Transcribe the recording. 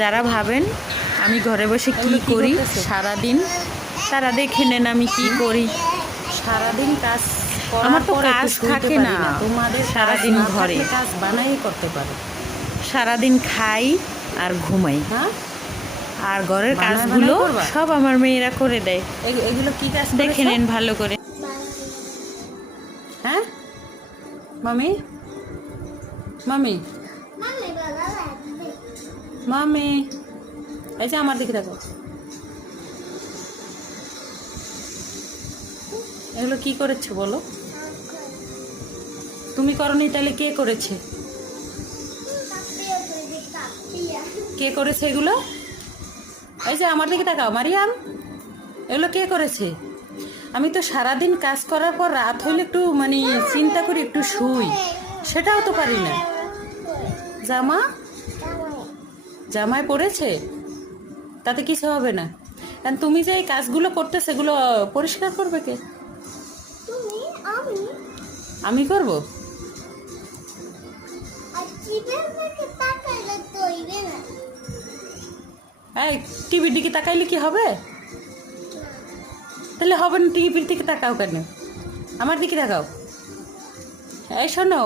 যারা ভাবেন আমি ঘরে বসে কি করি সারাদিন, তারা দেখে নেন আমি কি করি। সারাদিন কাজ আমার তো কাজ থাকে না, তোমাদের সারাদিন ঘরে কাজ বানাই করতে পারো। সারাদিন খাই আর ঘুমাই, হ্যাঁ, আর ঘরের বানায় কাজগুলো বানায় করবা? সব আমার মেয়েরা করে দেয়। এগুলো কি কাজ দেখে করেছো? নেন ভালো করে। হ্যাঁ মামি, মামি, মামি, এই যে আমার দিকে দেখো, এগুলো কি করেছো বলো? তুমি করনি তাহলে কে করেছে? কে করেছে এগুলো? এই যে আমার দিকে তাকাও মারিয়াম, এগুলো কে করেছে? আমি তো সারাদিন কাজ করার পর রাত হইলে একটু মানে চিন্তা করি, একটু শুই, সেটাও তো পারি না। জামা জামায় পড়েছে, তাতে কিছু হবে না। কারণ তুমি যে এই কাজগুলো করতে, সেগুলো পরিষ্কার করবে কে? আমি করব? এই টিভির দিকে তাকাইলে কি হবে? তাহলে হবে না, টিভির দিকে তাকাও কেন? আমার দিকে তাকাও। এই শোনো,